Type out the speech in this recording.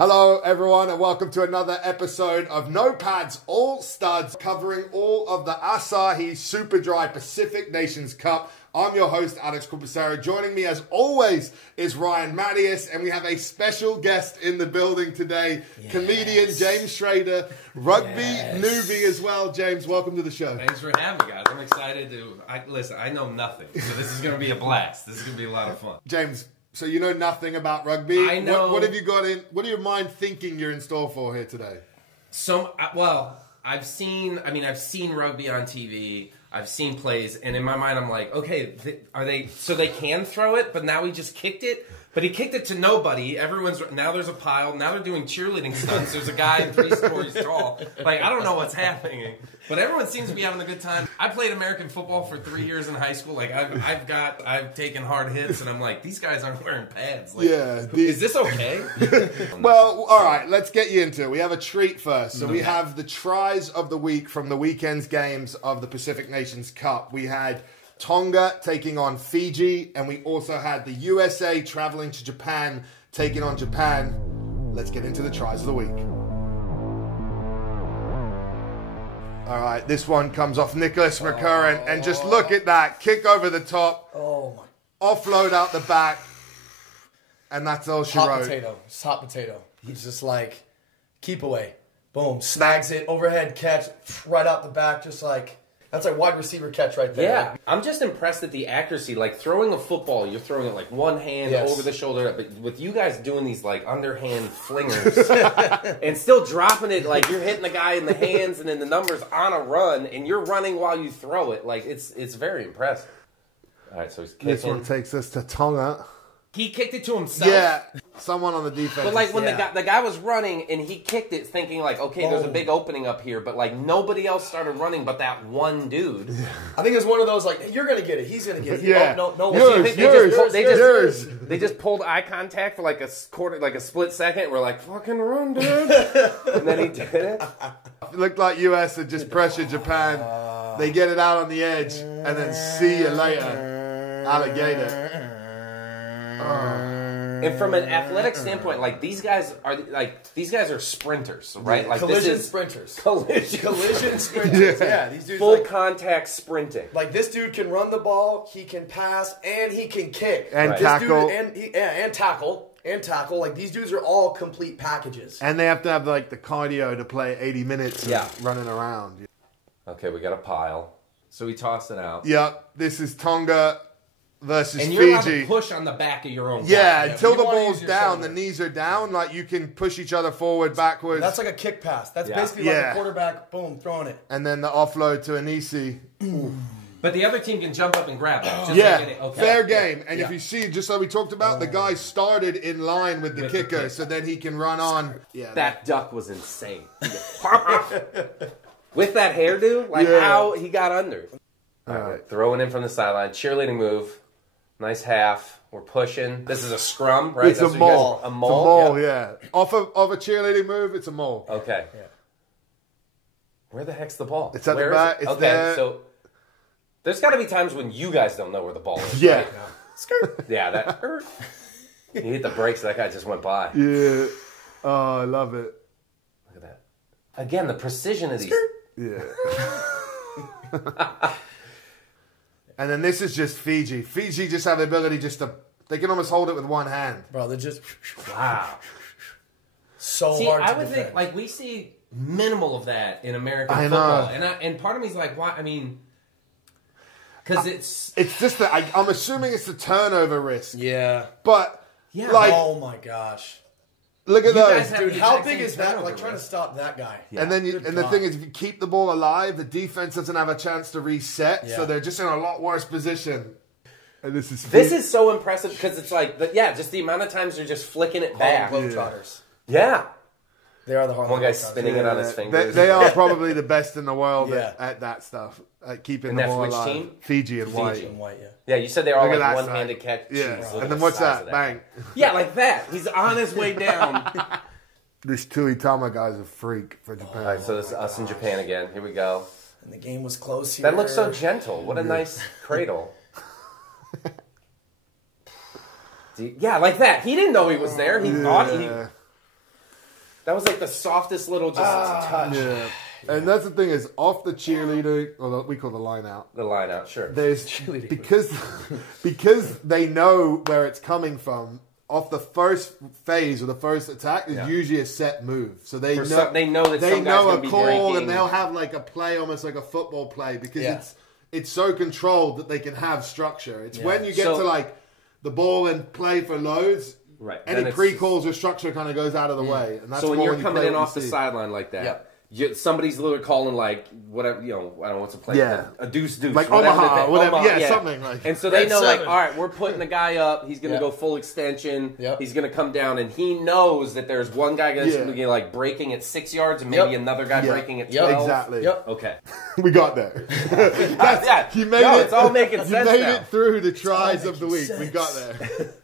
Hello everyone and welcome to another episode of No Pads All Studs, covering all of the Asahi Super Dry Pacific Nations Cup. I'm your host Alex Corbisiero. Joining me as always is Ryan Matyas, and we have a special guest in the building today, comedian James Schrader, rugby newbie as well. James, welcome to the show. Thanks for having me, guys. I'm excited to... Listen, I know nothing, so this is going to be a blast. This is going to be a lot of fun. James, so you know nothing about rugby. I know. What have you got in? What do you mind thinking you're in store for here today? I've seen rugby on TV. I've seen plays, and in my mind, I'm like, okay, so they can throw it, but now he just kicked it? But he kicked it to nobody. Now there's a pile. Now they're doing cheerleading stunts. There's a guy 3 stories tall. Like, I don't know what's happening. But everyone seems to be having a good time. I played American football for 3 years in high school. Like, I've taken hard hits, and I'm like, these guys aren't wearing pads. Like, is this okay? Well, all right, let's get you into it. We have a treat first. So we have the tries of the week from the weekend's games of the Pacific Nations Cup. We had Tonga taking on Fiji, and we also had the USA traveling to Japan, taking on Japan. Let's get into the tries of the week. All right, this one comes off Nicholas McCurran, and just look at that. Kick over the top, offload out the back, and that's all she wrote. Hot potato. He's just like, keep away. Boom, snags it, overhead catch, right out the back, just like... That's like wide receiver catch right there. Yeah, I'm just impressed at the accuracy. Like, throwing a football, you're throwing it like one hand over the shoulder. But with you guys doing these like underhand flingers and still dropping it, like you're hitting the guy in the hands and then the numbers on a run, and you're running while you throw it. Like, it's very impressive. All right, so he's kicking. This one takes us to Tonga. He kicked it to himself. Yeah, someone on the defense. But like when the guy was running and he kicked it, thinking like, okay, there's a big opening up here, but like nobody else started running but that one dude. I think it's one of those like, you're gonna get it, he's gonna get it. Yeah, no yours. They just pulled eye contact for like a split second. We're like, fucking run, dude. And then he did it. It looked like US had just pressured Japan. They get it out on the edge, and then see you later, alligator. And from an athletic standpoint, like these guys are sprinters, right? Like collision sprinters. Collision sprinters. Yeah, these dudes full contact sprinting. Like this dude can run the ball, he can pass, and he can kick and tackle, and tackle. Like these dudes are all complete packages. And they have to have like the cardio to play 80 minutes of running around. Okay, we got a pile. So we tossed it out. Yep, this is Tonga versus and you're Fiji. allowed to push on the back of your own body. Until the ball's down, the knees are down. Like you can push each other forward, backwards. That's like a kick pass. That's basically like a quarterback, boom, throwing it. And then the offload to Anisi. But the other team can jump up and grab it. Fair game. And if you see, just like we talked about, the guy started in line with the kicker, so then he can run on. Yeah, that duck was insane. With that hairdo, like how he got under. All right, throwing in from the sideline, cheerleading move. Nice half. We're pushing. This is a scrum, right? It's a mole. A mole? It's a mole, yeah. Off a cheerleading move, it's a mole. Okay. Yeah. Where the heck's the ball? It's at the back. It's there. So there's got to be times when you guys don't know where the ball is. Yeah. Right? Skirt. Yeah, that hurt. You hit the brakes, that guy just went by. Yeah. Oh, I love it. Look at that. Again, the precision of these. Yeah. And then this is just Fiji. Fiji just have the ability they can almost hold it with one hand. Bro, they're just... Wow. So hard to I would defend. think, like, we see minimal of that in American football. And part of me is like, why? I mean... Because it's just that I'm assuming it's the turnover risk. Yeah. But, like... Oh, my gosh. Look at those. Dude, how big is that? Like, trying to stop that guy. Yeah. And then the thing is, if you keep the ball alive, the defense doesn't have a chance to reset, so they're just in a lot worse position. And this is so impressive because it's like, just the amount of times they're just flicking it back. Globetrotters. Yeah. They are the Harlem One guy spinning it on his fingers. They are probably the best in the world at that stuff. At keeping the ball alive. Team? Fiji and White. Fiji and White, yeah, you said they were all like one-handed catch. Yeah. Jeez, And then what's that? Bang. Yeah, like that. He's on his way down. This Tuitama guy's a freak for Japan. All right, so this is us in Japan again. Here we go. And the game was close here. That looks so gentle. What a nice cradle. Yeah, like that. He didn't know he was there. He thought he... That was like the softest little touch. Yeah. And that's the thing is, off the cheerleader, or we call the line out. The line out, sure. There's because they know where it's coming from. Off the first phase or the first attack is usually a set move, so they know that they some guy's know gonna a be call, breaking. and they'll have like a play, almost like a football play, because it's so controlled that they can have structure. It's when you get to like the ball and play for loads. Right. Any pre-calls or structure kind of goes out of the way. And that's so when you're you coming play in what off you the see. sideline like that, somebody's literally calling like whatever, you know, I don't know what's a play, a deuce, like whatever, whatever, Omaha, something like. And so they know, seven. like, all right, we're putting the guy up. He's going to go full extension. He's going to come down, and he knows that there's one guy going to be like breaking at 6 yards, and maybe another guy breaking at 12. Exactly. Okay. We got there. You made it. It's all making sense You made now. it through the tries of the week. We got there.